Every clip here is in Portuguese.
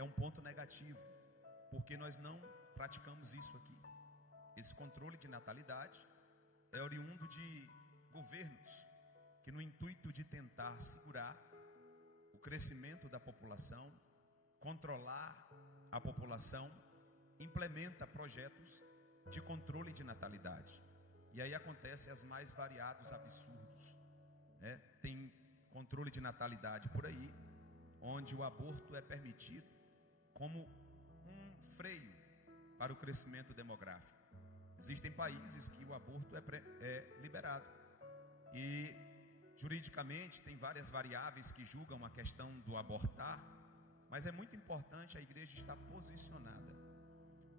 é um ponto negativo, porque nós não praticamos isso aqui. Esse controle de natalidade é oriundo de governos que, no intuito de tentar segurar o crescimento da população, controlar a população, implementa projetos de controle de natalidade. E aí acontecem os mais variados absurdos, né? Tem controle de natalidade por aí, onde o aborto é permitido como um freio para o crescimento demográfico. Existem países que o aborto é liberado, e juridicamente tem várias variáveis que julgam a questão do abortar, mas é muito importante a igreja estar posicionada,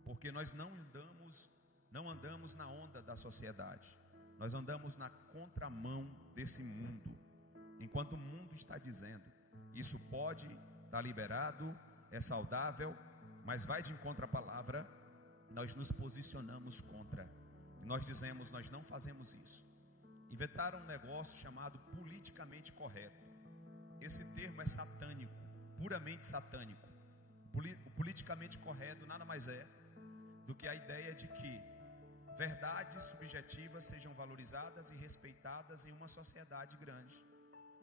porque nós não andamos na onda da sociedade, nós andamos na contramão desse mundo. Enquanto o mundo está dizendo, isso pode, está liberado, é saudável, mas vai de encontro à palavra, nós nos posicionamos contra. Nós dizemos, nós não fazemos isso. Inventaram um negócio chamado politicamente correto. Esse termo é satânico, puramente satânico. O politicamente correto nada mais é do que a ideia de que verdades subjetivas sejam valorizadas e respeitadas em uma sociedade grande.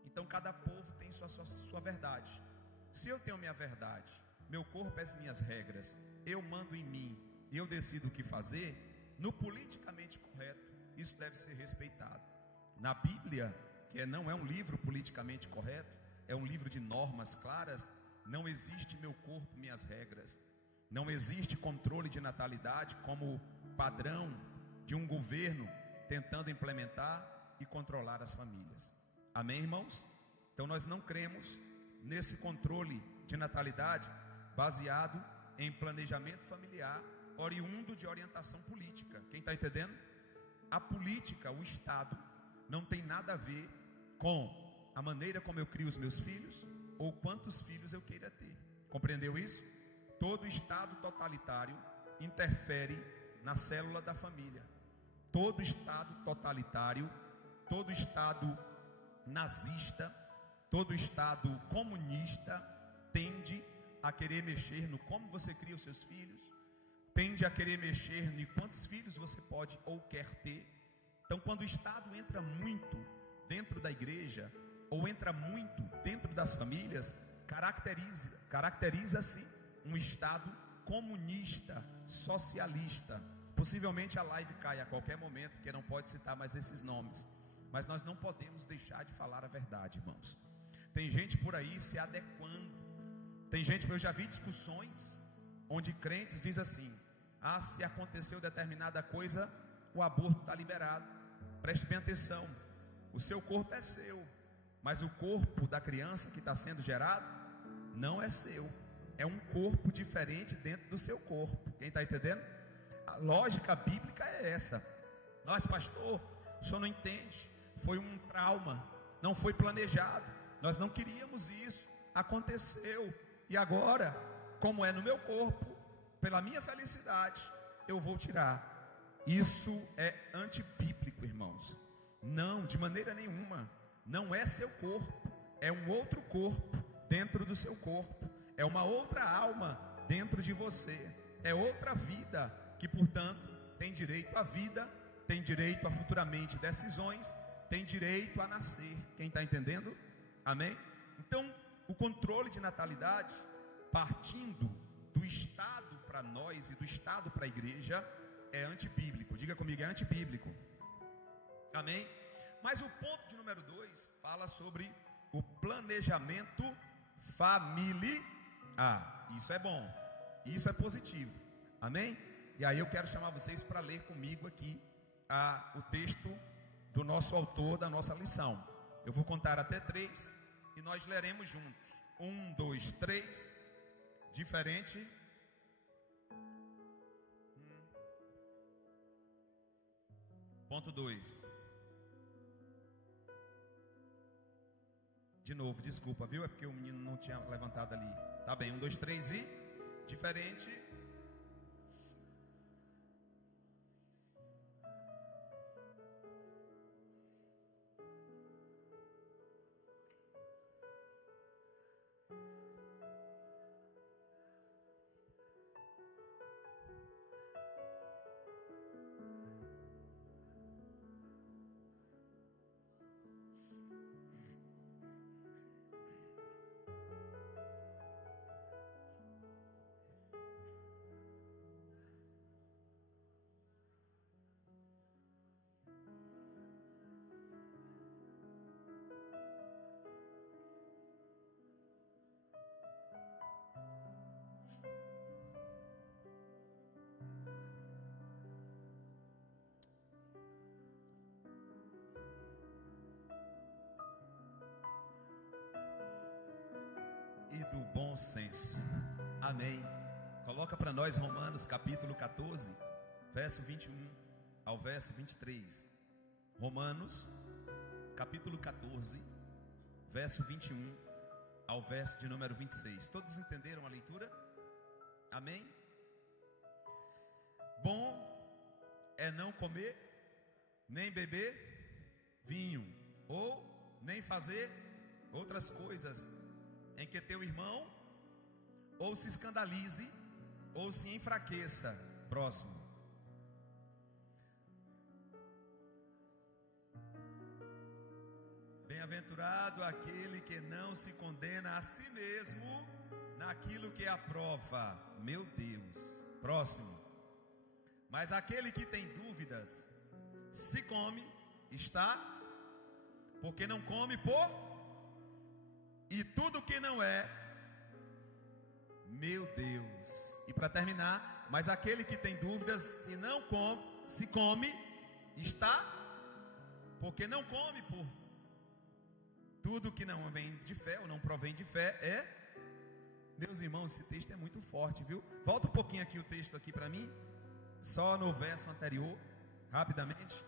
Então cada povo tem sua verdade. Se eu tenho minha verdade, meu corpo é as minhas regras, eu mando em mim e eu decido o que fazer, no politicamente correto, isso deve ser respeitado. Na Bíblia, que não é um livro politicamente correto, é um livro de normas claras, não existe meu corpo, minhas regras. Não existe controle de natalidade como padrão de um governo tentando implementar e controlar as famílias. Amém, irmãos? Então nós não cremos nesse controle de natalidade baseado em planejamento familiar, oriundo de orientação política. Quem está entendendo? A política, o Estado, não tem nada a ver com a maneira como eu crio os meus filhos ou quantos filhos eu queira ter. Compreendeu isso? Todo Estado totalitário interfere na célula da família. Todo Estado totalitário, todo Estado nazista, todo Estado comunista tende a querer mexer no como você cria os seus filhos, tende a querer mexer em quantos filhos você pode ou quer ter. Então quando o Estado entra muito dentro da igreja, ou entra muito dentro das famílias, caracteriza-se um Estado comunista, socialista. Possivelmente a live cai a qualquer momento, porque não pode citar mais esses nomes, mas nós não podemos deixar de falar a verdade, irmãos. Tem gente por aí se adequando. Tem gente, eu já vi discussões onde crentes dizem assim: se aconteceu determinada coisa, o aborto está liberado. Preste bem atenção, o seu corpo é seu, mas o corpo da criança que está sendo gerado não é seu, é um corpo diferente dentro do seu corpo. Quem está entendendo? A lógica bíblica é essa. Mas pastor, o senhor não entende, foi um trauma, não foi planejado, nós não queríamos isso, aconteceu, e agora, como é no meu corpo, pela minha felicidade, eu vou tirar. Isso é antibíblico, irmãos. Não, de maneira nenhuma. Não é seu corpo, é um outro corpo dentro do seu corpo, é uma outra alma dentro de você, é outra vida que, portanto, tem direito à vida, tem direito a futuramente decisões, tem direito a nascer. Quem está entendendo? Amém? Então, o controle de natalidade, partindo do Estado para nós e do Estado para a igreja, é antibíblico. Diga comigo, é antibíblico. Amém? Mas o ponto de número 2 fala sobre o planejamento familiar. Isso é bom, isso é positivo. Amém? E aí eu quero chamar vocês para ler comigo aqui o texto do nosso autor da nossa lição. Eu vou contar até 3 e nós leremos juntos. 1, 2, 3. Diferente. Ponto 2. De novo, desculpa, viu? É porque o menino não tinha levantado ali. Tá bem, 1, 2, 3 e diferente. senso. Amém. Coloca para nós Romanos capítulo 14, verso 21 ao verso 23. Romanos capítulo 14, verso 21 ao verso de número 26. Todos entenderam a leitura? Amém? Bom é não comer, nem beber vinho, ou nem fazer outras coisas em que teu irmão ou se escandalize ou se enfraqueça. Próximo. Bem-aventurado aquele que não se condena a si mesmo naquilo que aprova. Meu Deus. Próximo. Mas aquele que tem dúvidas, se come, está, porque não come por, e tudo que não é, meu Deus. E para terminar, mas aquele que tem dúvidas, se não come, se come, está, porque não come por, tudo que não vem de fé, ou não provém de fé, é. Meus irmãos, esse texto é muito forte, viu? Volta um pouquinho aqui o texto aqui para mim, só no verso anterior, rapidamente.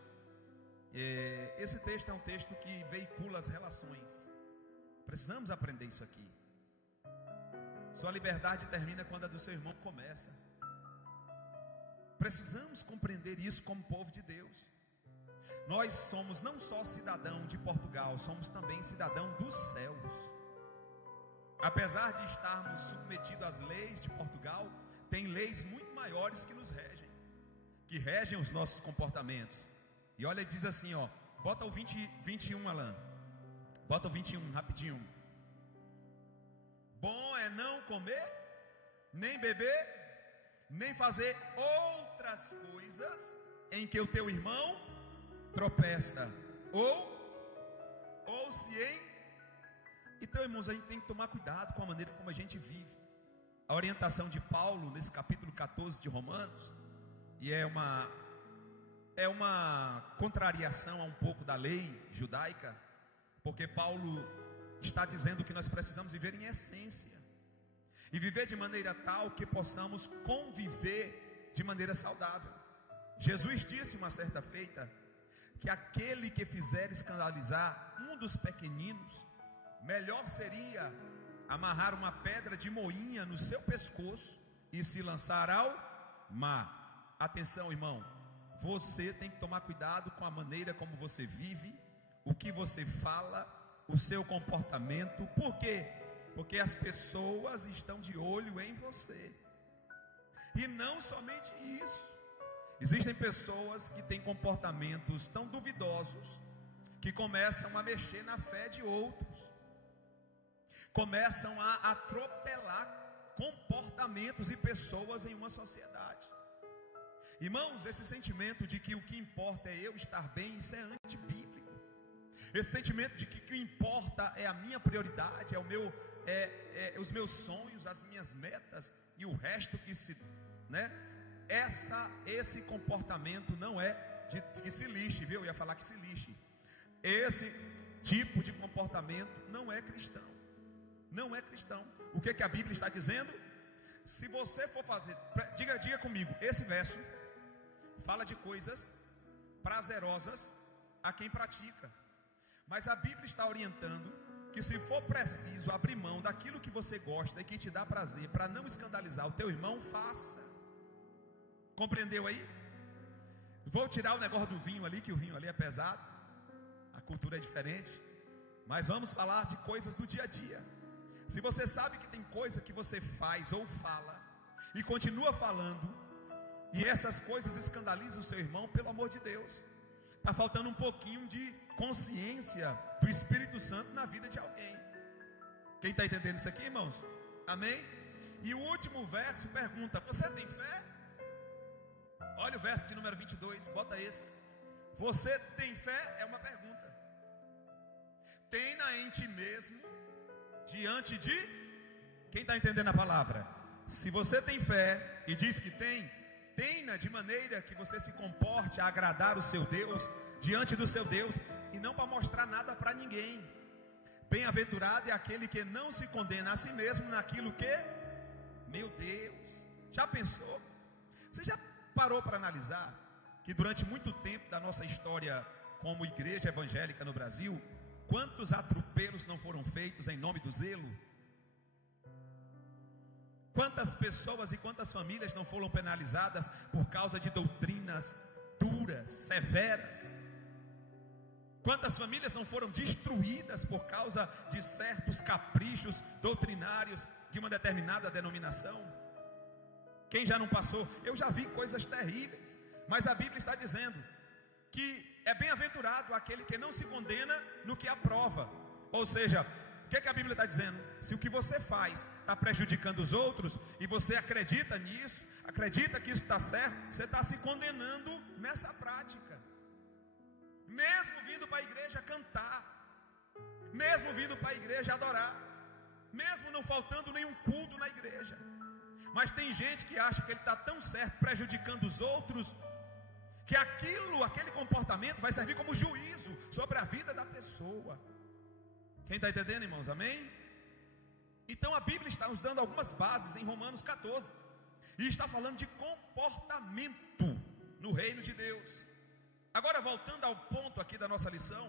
Esse texto é um texto que veicula as relações. Precisamos aprender isso aqui. Sua liberdade termina quando a do seu irmão começa. Precisamos compreender isso como povo de Deus. Nós somos não só cidadão de Portugal, somos também cidadão dos céus. Apesar de estarmos submetidos às leis de Portugal, tem leis muito maiores que nos regem, que regem os nossos comportamentos. E olha, diz assim, ó, bota o 21, Alan. Bota o 21, rapidinho. Bom é não comer, nem beber, nem fazer outras coisas em que o teu irmão tropeça, ou se em. Então, irmãos, a gente tem que tomar cuidado com a maneira como a gente vive. A orientação de Paulo nesse capítulo 14 de Romanos, e é uma contrariação a um pouco da lei judaica, porque Paulo está dizendo que nós precisamos viver em essência, e viver de maneira tal que possamos conviver de maneira saudável. Jesus disse uma certa feita, que aquele que fizer escandalizar um dos pequeninos, melhor seria amarrar uma pedra de moinha no seu pescoço e se lançar ao mar. Atenção, irmão, você tem que tomar cuidado com a maneira como você vive, o que você fala, o seu comportamento. Por quê? Porque as pessoas estão de olho em você. E não somente isso, existem pessoas que têm comportamentos tão duvidosos que começam a mexer na fé de outros, começam a atropelar comportamentos e pessoas em uma sociedade. Irmãos, esse sentimento de que o que importa é eu estar bem, isso é antibíblico. Esse sentimento de que o que importa é a minha prioridade, é o meu, os meus sonhos, as minhas metas e o resto que se, né? Esse comportamento não é de que se lixe, viu? Eu ia falar que se lixe. Esse tipo de comportamento não é cristão. Não é cristão. O que a Bíblia está dizendo? Se você for fazer, diga comigo, esse verso fala de coisas prazerosas a quem pratica, mas a Bíblia está orientando que se for preciso abrir mão daquilo que você gosta e que te dá prazer, para não escandalizar o teu irmão, faça. Compreendeu aí? Vou tirar o negócio do vinho ali, que o vinho ali é pesado, a cultura é diferente, mas vamos falar de coisas do dia a dia. Se você sabe que tem coisa que você faz ou fala e continua falando, e essas coisas escandalizam o seu irmão, pelo amor de Deus, está faltando um pouquinho de consciência do Espírito Santo na vida de alguém. Quem está entendendo isso aqui, irmãos? Amém? E o último verso pergunta: você tem fé? Olha o verso de número 22, bota esse. Você tem fé? É uma pergunta. Tem-na em ti mesmo, diante de... Quem está entendendo a palavra? Se você tem fé e diz que tenha de maneira que você se comporte a agradar o seu Deus, diante do seu Deus, e não para mostrar nada para ninguém. Bem-aventurado é aquele que não se condena a si mesmo naquilo que, meu Deus, já pensou? Você já parou para analisar que durante muito tempo da nossa história como igreja evangélica no Brasil, quantos atropelos não foram feitos em nome do zelo? Quantas pessoas e quantas famílias não foram penalizadas por causa de doutrinas duras, severas? Quantas famílias não foram destruídas por causa de certos caprichos doutrinários de uma determinada denominação? Quem já não passou? Eu já vi coisas terríveis, mas a Bíblia está dizendo que é bem-aventurado aquele que não se condena no que aprova. Ou seja, o que a Bíblia está dizendo? Se o que você faz está prejudicando os outros e você acredita nisso, acredita que isso está certo, você está se condenando nessa prática. Mesmo vindo para a igreja cantar, mesmo vindo para a igreja adorar, mesmo não faltando nenhum culto na igreja, mas tem gente que acha que ele está tão certo, prejudicando os outros, que aquele comportamento vai servir como juízo sobre a vida da pessoa. Quem está entendendo, irmãos? Amém? Então a Bíblia está nos dando algumas bases em Romanos 14, e está falando de comportamento no reino de Deus. Agora, voltando ao ponto aqui da nossa lição,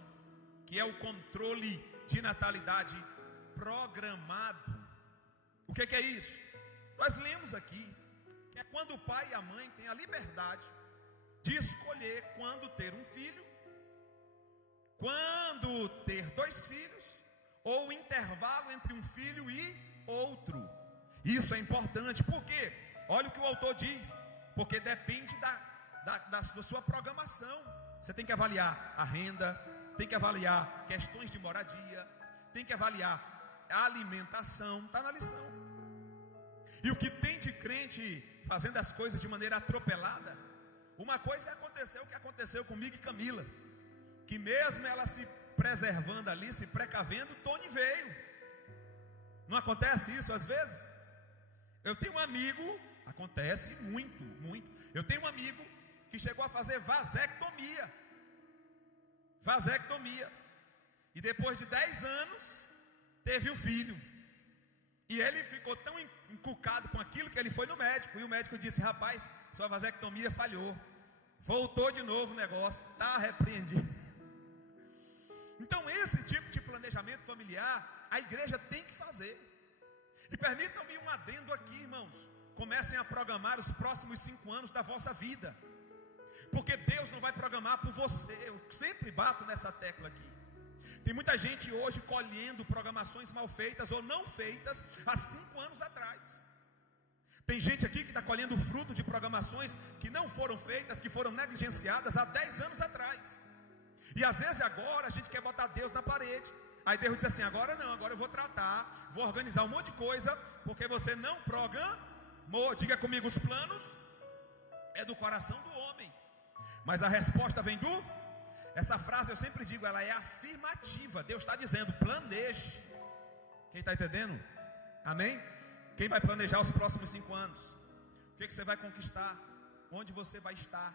que é o controle de natalidade programado. O que é isso? Nós lemos aqui que é quando o pai e a mãe têm a liberdade de escolher quando ter um filho, quando ter 2 filhos, ou o intervalo entre um filho e outro. Isso é importante, porque olha o que o autor diz, porque depende da sua programação. Você tem que avaliar a renda, tem que avaliar questões de moradia, tem que avaliar a alimentação, está na lição. E o que tem de crente fazendo as coisas de maneira atropelada, uma coisa aconteceu, o que aconteceu comigo e Camila, que mesmo ela se preservando ali, se precavendo, Tony veio. Não acontece isso às vezes? Eu tenho um amigo, acontece muito, muito. Eu tenho um amigo que chegou a fazer vasectomia. E depois de 10 anos, teve um filho. E ele ficou tão encucado com aquilo que ele foi no médico. E o médico disse: rapaz, sua vasectomia falhou. Voltou de novo o negócio, está repreendido. Então esse tipo de planejamento familiar, a igreja tem que fazer. E permitam-me um adendo aqui, irmãos. Comecem a programar os próximos 5 anos da vossa vida, porque Deus não vai programar por você. Eu sempre bato nessa tecla aqui. Tem muita gente hoje colhendo programações mal feitas ou não feitas há 5 anos atrás. Tem gente aqui que está colhendo fruto de programações que não foram feitas, que foram negligenciadas há 10 anos atrás. E às vezes agora a gente quer botar Deus na parede. Aí Deus diz assim: agora não, agora eu vou tratar, vou organizar um monte de coisa, porque você não programou. Diga comigo, os planos é do coração do homem, mas a resposta vem do... Essa frase eu sempre digo, ela é afirmativa. Deus está dizendo: planeje. Quem está entendendo? Amém? Quem vai planejar os próximos 5 anos? O que você vai conquistar? Onde você vai estar?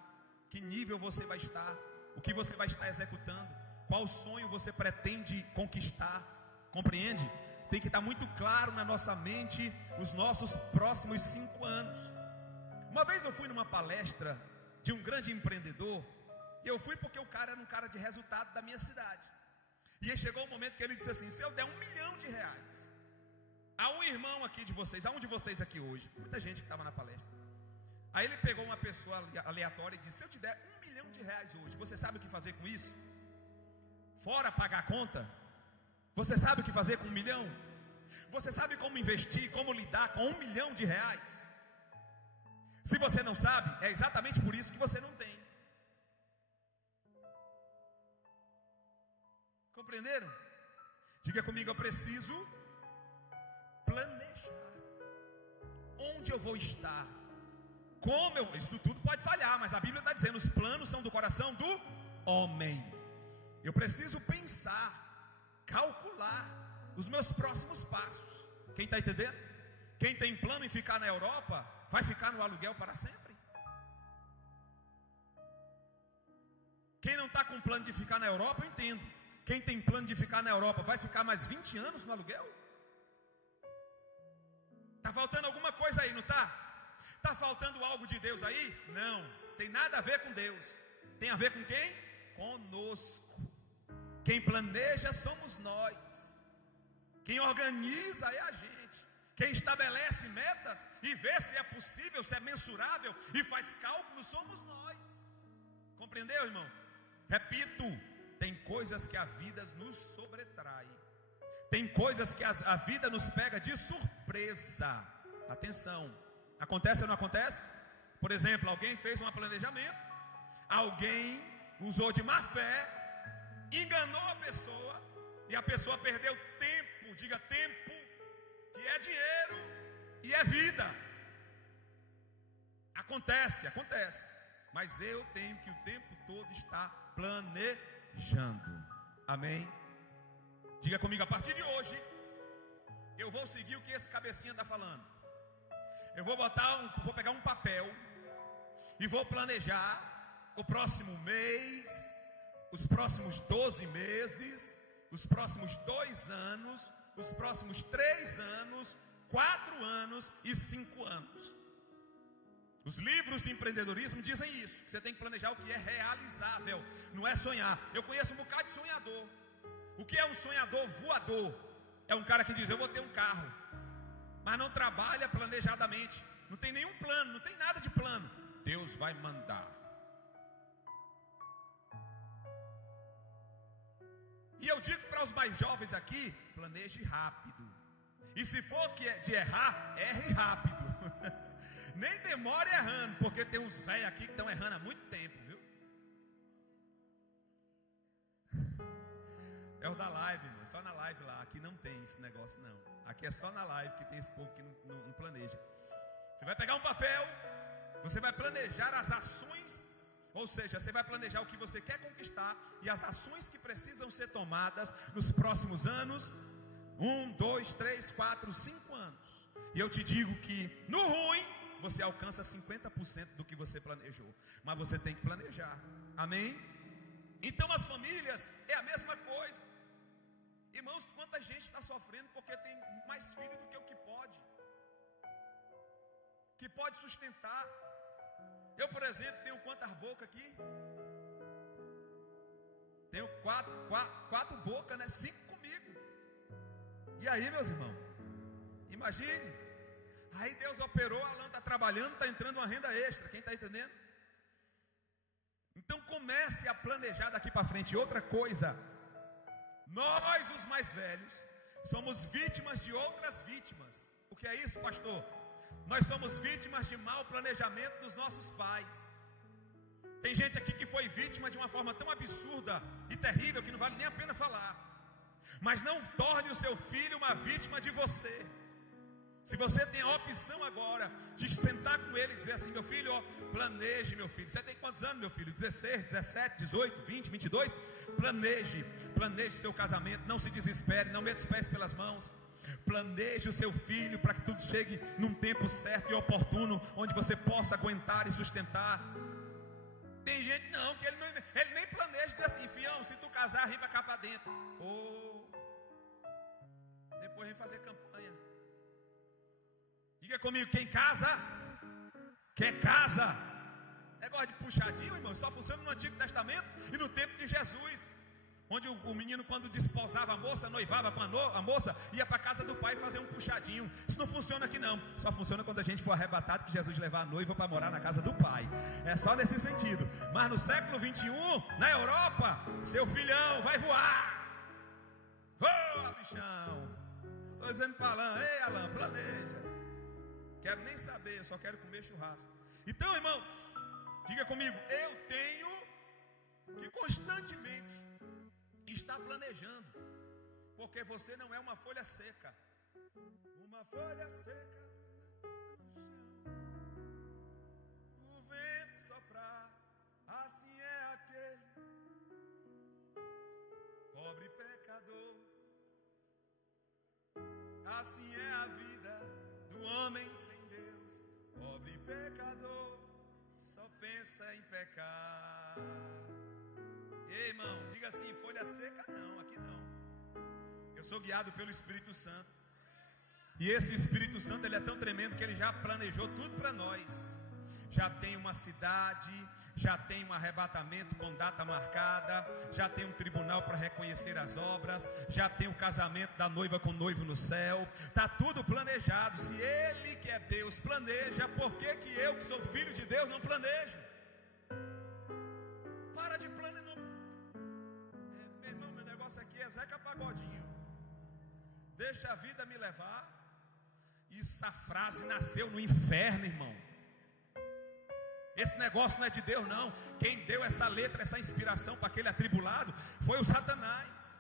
Que nível você vai estar? O que você vai estar executando? Qual sonho você pretende conquistar? Compreende? Tem que estar muito claro na nossa mente os nossos próximos 5 anos. Uma vez eu fui numa palestra de um grande empreendedor. E eu fui porque o cara era um cara de resultado da minha cidade. E aí chegou um momento que ele disse assim: se eu der R$1 milhão a um irmão aqui de vocês, a um de vocês aqui hoje, muita gente que estava na palestra. Aí ele pegou uma pessoa aleatória e disse: se eu te der R$1 milhão hoje, você sabe o que fazer com isso? Fora pagar a conta, você sabe o que fazer com R$1 milhão? Você sabe como investir, como lidar com R$1 milhão? Se você não sabe, é exatamente por isso que você não tem. Compreenderam? Diga comigo: eu preciso planejar. Onde eu vou estar? Como eu... Isso tudo pode falhar, mas a Bíblia está dizendo: os planos são do coração do homem. Eu preciso pensar, calcular os meus próximos passos. Quem está entendendo? Quem tem plano em ficar na Europa, vai ficar no aluguel para sempre. Quem não está com plano de ficar na Europa, eu entendo. Quem tem plano de ficar na Europa vai ficar mais 20 anos no aluguel? Está faltando alguma coisa aí, não está? Está faltando algo de Deus aí? Não, tem nada a ver com Deus. Tem a ver com quem? Conosco. Quem planeja somos nós. Quem organiza é a gente. Quem estabelece metas e vê se é possível, se é mensurável e faz cálculos somos nós. Compreendeu, irmão? Repito, tem coisas que a vida nos sobretrai. Tem coisas que a vida nos pega de surpresa. Atenção, acontece ou não acontece? Por exemplo, alguém fez um planejamento, alguém usou de má fé, enganou a pessoa, e a pessoa perdeu tempo, diga tempo, que é dinheiro e é vida. Acontece, mas eu tenho que o tempo todo estar planejando. Amém? Diga comigo, a partir de hoje eu vou seguir o que esse cabecinha está falando. Eu vou pegar um papel e vou planejar o próximo mês, os próximos 12 meses, os próximos 2 anos, os próximos 3 anos, 4 anos e 5 anos. Os livros de empreendedorismo dizem isso, que você tem que planejar o que é realizável, não é sonhar. Eu conheço um bocado de sonhador. O que é um sonhador voador? É um cara que diz, eu vou ter um carro, mas não trabalha planejadamente, não tem nenhum plano, não tem nada de plano. Deus vai mandar. E eu digo para os mais jovens aqui, planeje rápido. E se for de errar, erre rápido. Nem demore errando, porque tem uns velhos aqui que estão errando há muito tempo, viu? É o da live, irmão, só na live lá. Aqui não tem esse negócio não. Aqui é só na live que tem esse povo que não planeja. Você vai pegar um papel, você vai planejar as ações, ou seja, você vai planejar o que você quer conquistar e as ações que precisam ser tomadas nos próximos anos. 1, 2, 3, 4, 5 anos. E eu te digo que no ruim você alcança 50% do que você planejou, mas você tem que planejar. Amém? Então as famílias é a mesma coisa. Irmãos, quanta gente está sofrendo porque tem mais filho do que o que pode sustentar. Eu, por exemplo, tenho quantas bocas aqui? Tenho quatro bocas, né? 5 comigo. E aí, meus irmãos, imagine. Aí Deus operou, a Alan está trabalhando, está entrando uma renda extra. Quem está entendendo? Então comece a planejar daqui para frente. E outra coisa, nós os mais velhos somos vítimas de outras vítimas. O que é isso, pastor? Nós somos vítimas de mau planejamento dos nossos pais. Tem gente aqui que foi vítima de uma forma tão absurda e terrível que não vale nem a pena falar. Mas não torne o seu filho uma vítima de você. Se você tem a opção agora de sentar com ele e dizer assim, meu filho, ó, planeje, meu filho. Você tem quantos anos, meu filho? 16, 17, 18, 20, 22? Planeje seu casamento. Não se desespere, não meta os pés pelas mãos. Planeje o seu filho para que tudo chegue num tempo certo e oportuno, onde você possa aguentar e sustentar. Tem gente não, que ele nem planeja, diz assim, fião, se tu casar, vem para cá para dentro. Depois vem fazer campanha. Diga comigo, quem casa, quer casa. Negócio de puxadinho, irmão, só funciona no Antigo Testamento e no tempo de Jesus, onde o menino, quando desposava a moça, noivava com a moça, ia para a casa do pai fazer um puxadinho. Isso não funciona aqui não. Só funciona quando a gente for arrebatado, que Jesus levar a noiva para morar na casa do pai. É só nesse sentido. Mas no século 21, na Europa, seu filhão vai voar. Voa, bichão. Estou dizendo para Alan, ei Alan, planeja. Quero nem saber, eu só quero comer churrasco. Então, irmãos, diga comigo, eu tenho que constantemente estar planejando, porque você não é uma folha seca. Uma folha seca no chão, o vento soprar, assim é aquele pobre pecador. Assim é a vida do homem sem Deus, pobre pecador, só pensa em pecar. Ei, irmão, diga assim: folha seca não, aqui não. Eu sou guiado pelo Espírito Santo. E esse Espírito Santo, ele é tão tremendo que ele já planejou tudo para nós. Já tem uma cidade, já tem um arrebatamento com data marcada, já tem um tribunal para reconhecer as obras, já tem o casamento da noiva com o noivo no céu. Está tudo planejado. Se Ele, que é Deus, planeja, por que eu, que sou filho de Deus, não planejo? Para de planejar. Meu irmão, meu negócio aqui é Zeca Pagodinho. Deixa a vida me levar. Essa frase nasceu no inferno, irmão. Esse negócio não é de Deus, não. Quem deu essa letra, essa inspiração para aquele atribulado foi o Satanás.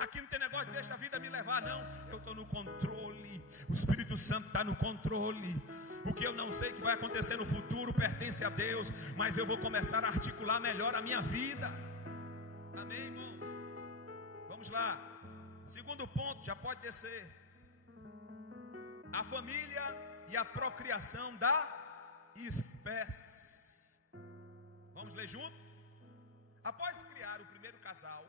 Aqui não tem negócio de deixa a vida me levar, não. Eu estou no controle. O Espírito Santo está no controle. O que eu não sei que vai acontecer no futuro pertence a Deus, mas eu vou começar a articular melhor a minha vida. Amém, irmãos? Vamos lá. Segundo ponto, já pode descer. A família e a procriação da espécie. Vamos ler junto? Após criar o primeiro casal,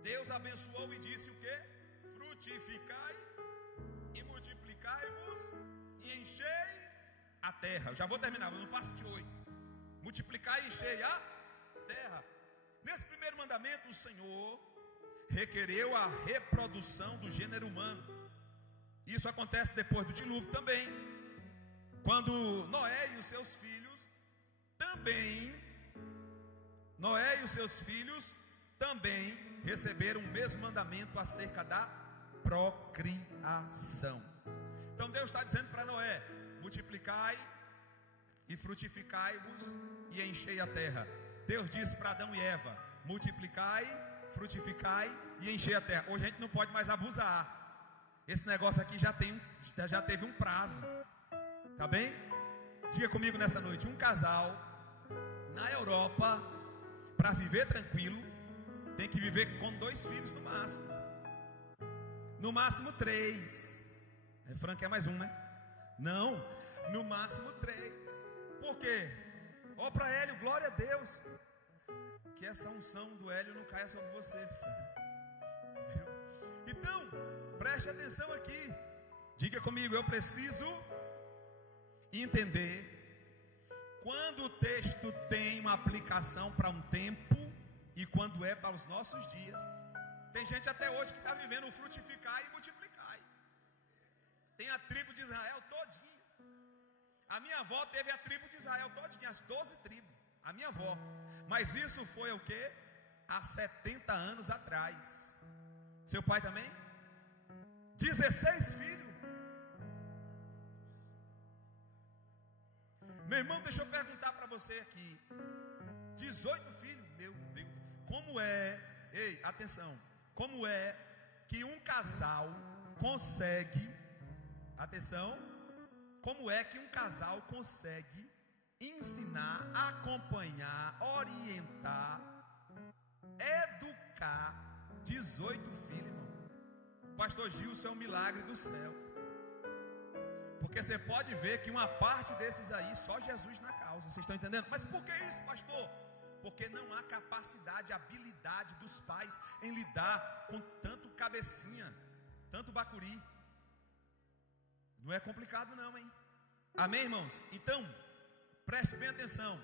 Deus abençoou e disse o que? Frutificai e multiplicai-vos e enchei a terra. Eu já vou terminar, no passo de 8. Multiplicai e enchei a terra. Nesse primeiro mandamento, o Senhor requereu a reprodução do gênero humano. Isso acontece depois do dilúvio também, quando Noé e os seus filhos também receberam o mesmo mandamento acerca da procriação. Então Deus está dizendo para Noé: multiplicai e frutificai-vos e enchei a terra. Deus disse para Adão e Eva: multiplicai, frutificai e enchei a terra. Hoje a gente não pode mais abusar. Esse negócio aqui já teve um prazo. Tá bem? Diga comigo nessa noite: um casal na Europa, para viver tranquilo, tem que viver com 2 filhos no máximo. No máximo 3. Frank é mais um, né? Não, no máximo 3. Por quê? Ó para Hélio, glória a Deus. Que essa unção do Hélio não caia sobre você, filho. Então, preste atenção aqui. Diga comigo: eu preciso entender quando o texto tem uma aplicação para um tempo e quando é para os nossos dias. Tem gente até hoje que está vivendo o frutificar e multiplicar. Tem a tribo de Israel todinha. A minha avó teve a tribo de Israel todinha, as 12 tribos. A minha avó. Mas isso foi o que? Há 70 anos atrás. Seu pai também? 16 filhos. Meu irmão, deixa eu perguntar para você aqui. 18 filhos, meu Deus. Como é, ei, atenção, como é que um casal consegue, atenção, como é que um casal consegue ensinar, acompanhar, orientar, educar 18 filhos, irmão? Pastor Gilson é um milagre do céu. Porque você pode ver que uma parte desses aí, só Jesus na causa. Vocês estão entendendo? Mas por que isso, pastor? Porque não há capacidade, habilidade dos pais em lidar com tanto cabecinha, tanto bacuri. Não é complicado não, hein? Amém, irmãos? Então, preste bem atenção.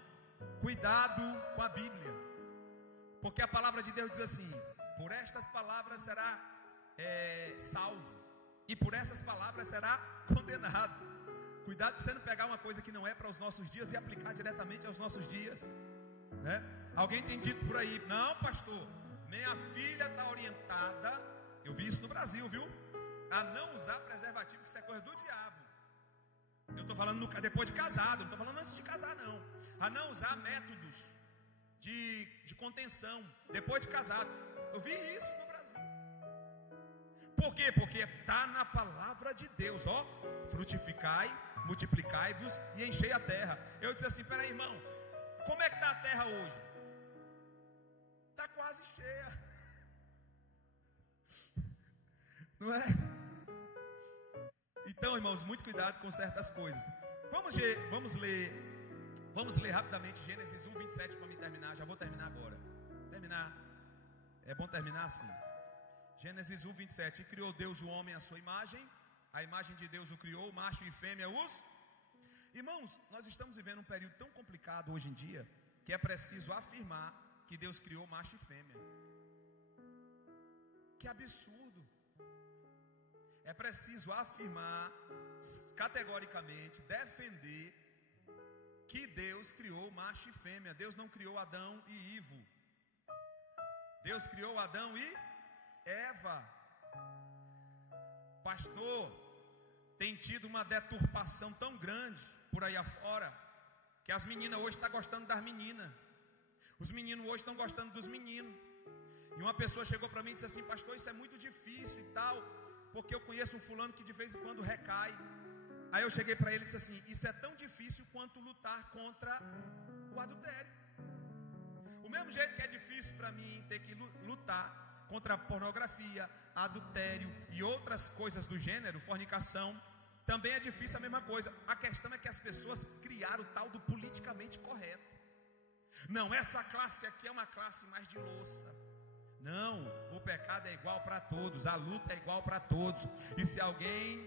Cuidado com a Bíblia. Porque a palavra de Deus diz assim: por estas palavras será salvo, e por essas palavras será condenado. Cuidado para você não pegar uma coisa que não é para os nossos dias e aplicar diretamente aos nossos dias, né? Alguém tem dito por aí: não, pastor, minha filha está orientada, eu vi isso no Brasil, viu? A não usar preservativo, que isso é coisa do diabo. Eu estou falando depois de casado, não estou falando antes de casar, não. A não usar métodos de contenção depois de casado. Eu vi isso no Brasil. Por quê? Porque está na palavra de Deus, ó: frutificai, multiplicai-vos e enchei a terra. Eu disse assim: peraí, irmão, como é que está a terra hoje? Está quase cheia, não é? Então, irmãos, muito cuidado com certas coisas. Vamos ler Vamos ler rapidamente Gênesis 1, 27 para me terminar. Já vou terminar agora. Terminar. É bom terminar assim. Gênesis 1, 27. E criou Deus o homem à sua imagem. A imagem de Deus o criou, macho e fêmea os. Irmãos, nós estamos vivendo um período tão complicado hoje em dia, que é preciso afirmar que Deus criou macho e fêmea. Que absurdo. É preciso afirmar categoricamente, defender que Deus criou macho e fêmea. Deus não criou Adão e Ivo. Deus criou Adão e Eva. Pastor, tem tido uma deturpação tão grande por aí afora, que as meninas hoje estão gostando das meninas, os meninos hoje estão gostando dos meninos. E uma pessoa chegou para mim e disse assim: pastor, isso é muito difícil e tal, porque eu conheço um fulano que de vez em quando recai. Aí eu cheguei para ele e disse assim: isso é tão difícil quanto lutar contra o adultério. O mesmo jeito que é difícil para mim ter que lutar contra a pornografia, adultério e outras coisas do gênero, fornicação, também é difícil a mesma coisa. A questão é que as pessoas criaram o tal do politicamente correto. Não, essa classe aqui é uma classe mais de louça. Não, o pecado é igual para todos, a luta é igual para todos. E se alguém,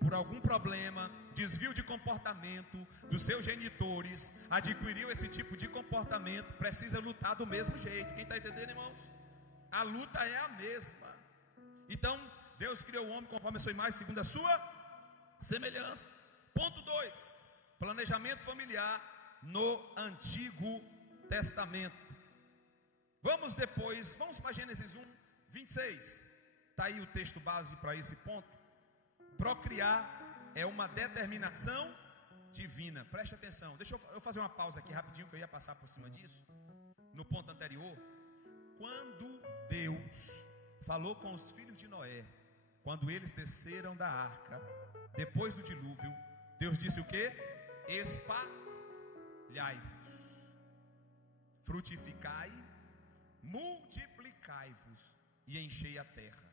por algum problema, desvio de comportamento dos seus genitores, adquiriu esse tipo de comportamento, precisa lutar do mesmo jeito. Quem está entendendo, irmãos? A luta é a mesma. Então, Deus criou o homem conforme a sua imagem, segundo a sua semelhança. Ponto 2. Planejamento familiar no Antigo Testamento. Vamos para Gênesis 1, 26. Está aí o texto base para esse ponto. Procriar é uma determinação divina. Preste atenção. Deixa eu fazer uma pausa aqui rapidinho, que eu ia passar por cima disso. No ponto anterior, quando Deus falou com os filhos de Noé, quando eles desceram da arca, depois do dilúvio, Deus disse o quê? Espalhai-vos, frutificai, multiplicai-vos e enchei a terra.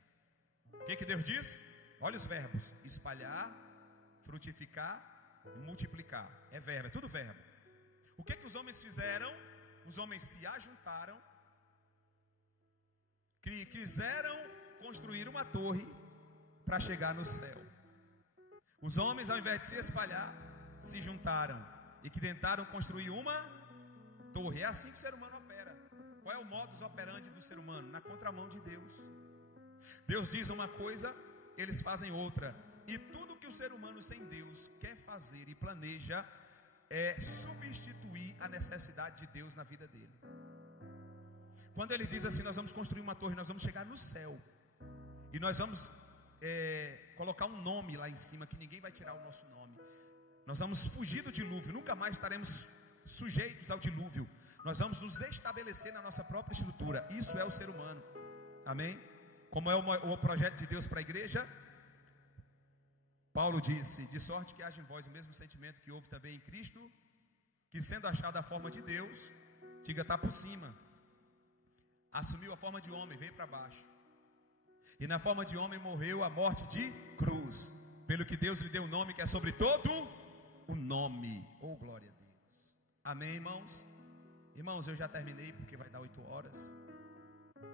O que Deus diz? Olha os verbos: espalhar, frutificar, multiplicar. É verbo, é tudo verbo. O que os homens fizeram? Os homens se ajuntaram, quiseram construir uma torre para chegar no céu. Os homens, ao invés de se espalhar, se juntaram e que tentaram construir uma torre. É assim que o ser humano opera. Qual é o modus operandi do ser humano? Na contramão de Deus. Deus diz uma coisa, eles fazem outra. E tudo que o ser humano sem Deus quer fazer e planeja é substituir a necessidade de Deus na vida dele. Quando ele diz assim: nós vamos construir uma torre, nós vamos chegar no céu, e nós vamos colocar um nome lá em cima, que ninguém vai tirar o nosso nome. Nós vamos fugir do dilúvio, nunca mais estaremos sujeitos ao dilúvio. Nós vamos nos estabelecer na nossa própria estrutura. Isso é o ser humano. Amém? Como é o projeto de Deus para a igreja? Paulo disse: de sorte que haja em vós o mesmo sentimento que houve também em Cristo, que sendo achado a forma de Deus, diga, está por cima, assumiu a forma de homem, veio para baixo, e na forma de homem morreu a morte de cruz, pelo que Deus lhe deu o nome que é sobre todo o nome. Oh, glória a Deus. Amém, irmãos? Irmãos, eu já terminei, porque vai dar 8 horas.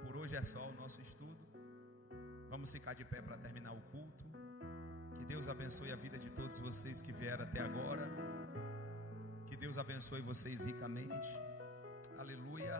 Por hoje é só o nosso estudo. Vamos ficar de pé para terminar o culto. Que Deus abençoe a vida de todos vocês que vieram até agora. Que Deus abençoe vocês ricamente. Aleluia.